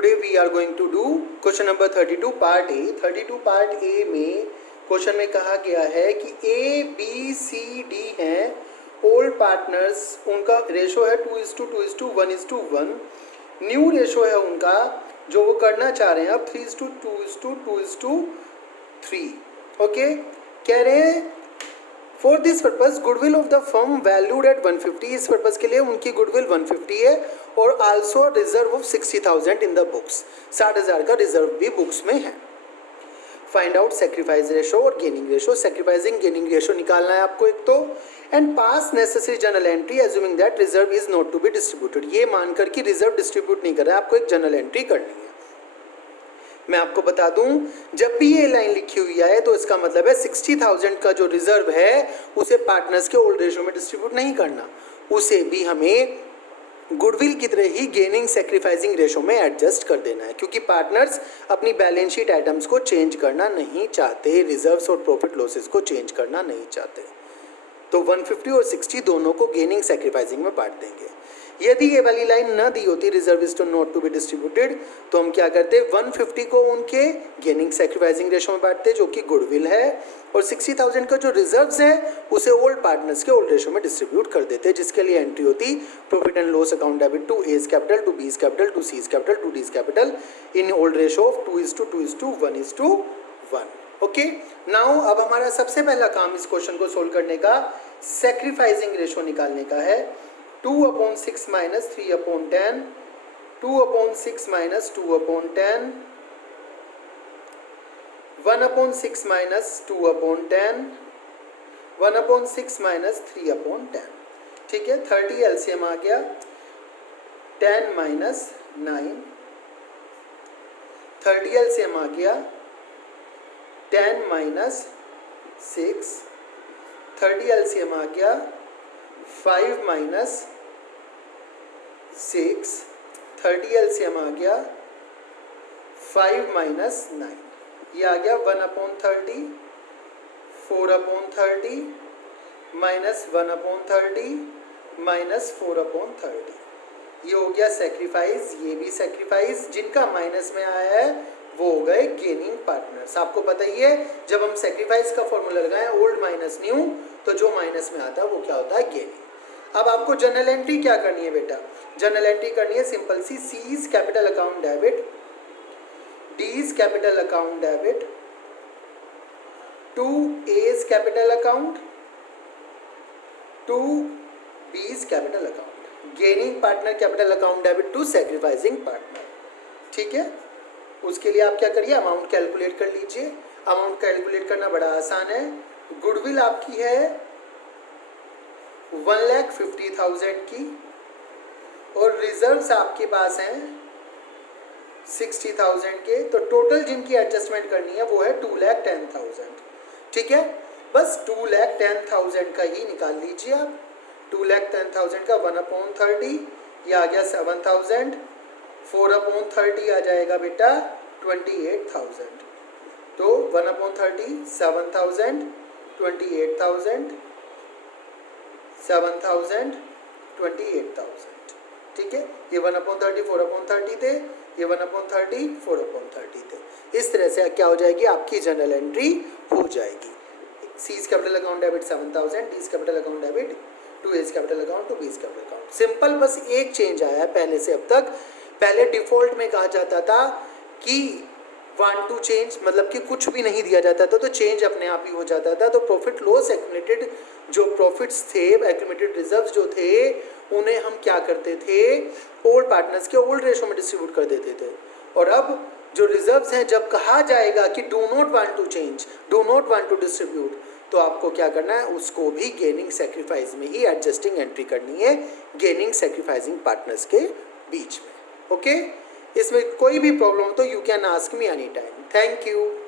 Today we are going to do question number 32 part A. 32 part A में question में कहा गया है कि ए बी सी डी हैं ओल्ड पार्टनर्स, उनका रेशो है 2:2:1:1। न्यू रेशो है उनका जो वो करना चाह रहे हैं अब 3:2:2:3। ओके, कह रहे हैं for this purpose goodwill of the firm valued at 150। इस पर्पज के लिए उनकी गुडविल 150 है और also reserve of 60,000 in the books. 60,000 का रिजर्व भी बुक्स में है। फाइंड आउट सेक्रीफाइस रेशो और gaining ratio. Sacrificing gaining ratio निकालना है आपको एक तो, and pass necessary journal entry assuming that reserve is not to be distributed. ये मानकर कि रिजर्व डिस्ट्रीब्यूट नहीं कर रहा है, आपको एक जर्नल एंट्री करनी है। मैं आपको बता दूं, जब भी ये लाइन लिखी हुई है तो इसका मतलब है 60,000 का जो रिजर्व है उसे पार्टनर्स के ओल्ड रेशो में डिस्ट्रीब्यूट नहीं करना, उसे भी हमें गुडविल की तरह ही गेनिंग सेक्रीफाइसिंग रेशो में एडजस्ट कर देना है, क्योंकि पार्टनर्स अपनी बैलेंस शीट आइटम्स को चेंज करना नहीं चाहते, रिजर्व्स और प्रॉफिट लॉसेस को चेंज करना नहीं चाहते। तो 150 और 60 दोनों को गेनिंग सेक्रीफाइसिंग में बांट देंगे। यदि ये वाली लाइन न दी होती reserve is to not to be distributed, तो हम क्या करते 150 को उनके गेनिंग सेक्रीफाइसिंग रेशो में बांटते जो कि गुडविल है, और 60,000 का जो रिजर्व्स है उसे ओल्ड पार्टनर्स के ओल्ड रेशो में डिस्ट्रीब्यूट कर देते, जिसके लिए एंट्री होती profit and loss account debit to A's capital to B's capital to C's capital to D's capital in old ratio of 2:2:1:1। Okay, now अब हमारा सबसे पहला काम इस क्वेश्चन को सोल्व करने का सेक्रीफाइसिंग रेशो निकालने का है। 2/6 - 3/10, 2/6 - 2/10, 1/6 - 2/10, 1/6 - 3/10। ठीक है, 30 एलसीएम आ गया, 10 - 9, 30 एलसीएम आ गया, 10 - 6, 30 एलसीएम आ गया, 5 - 6, 30 एलसीएम आ गया, 5 - 9, ये आ गया 1/30, 4/30, -1/30, -4/30। ये हो गया सेक्रीफाइस, ये भी सेक्रीफाइस। जिनका माइनस में आया है वो हो गए गेनिंग पार्टनर्स। आपको पता ही है जब हम सेक्रीफाइस का फॉर्मूला लगाएं ओल्ड माइनस न्यू, तो जो माइनस में आता है वो क्या होता है, गेनिंग। अब आपको जर्नल एंट्री क्या करनी है बेटा, जर्नल एंट्री करनी है सिंपल सी, C's capital account debit, D's capital account debit to A's capital account to B's capital account, gaining partner capital account debit to sacrificing partner. ठीक है, उसके लिए आप क्या करिए, अमाउंट कैलकुलेट कर लीजिए। अमाउंट कैलकुलेट करना बड़ा आसान है। गुडविल आपकी है 1,50,000 की और रिजर्व्स आपके पास हैं 60,000 के, तो टोटल जिनकी एडजस्टमेंट करनी है वो है 2,10,000। ठीक है, बस 2,10,000 का ही निकाल लीजिए आप। 2,10,000 का 1/30, ये आ गया 7,000, 4/30 आ जाएगा बेटा 28,000। तो 1/30 7,000, 28,000, 7,000, 28,000। ठीक है, ये 1/30 4/30 थे, ये 1/30 4/30 थे। इस तरह से क्या हो जाएगी, आपकी जर्नल एंट्री हो जाएगी। C's capital account debit 7,000, D's capital account debit to A's capital account to B's capital account. Simple, बस एक चेंज आया है पहले से अब तक। पहले डिफॉल्ट में कहा जाता था कि 1 to चेंज, मतलब कि कुछ भी नहीं दिया जाता था तो चेंज अपने आप ही हो जाता था। तो प्रॉफिट लॉस एक्यूमुलेटेड जो प्रॉफिट्स थे, एक्यूमुलेटेड रिजर्व्स जो थे, उन्हें हम क्या करते थे, ओल्ड पार्टनर्स के ओल्ड रेशो में डिस्ट्रीब्यूट कर देते थे। और अब जो रिजर्व्स हैं, जब कहा जाएगा कि do not want to change, do not want to distribute, तो आपको क्या करना है, उसको भी गेनिंग सेक्रीफाइस में ही एडजस्टिंग एंट्री करनी है, गेनिंग सेक्रीफाइसिंग पार्टनर्स के बीच में। ओके, इसमें कोई भी प्रॉब्लम हो तो you can ask me any time. Thank you.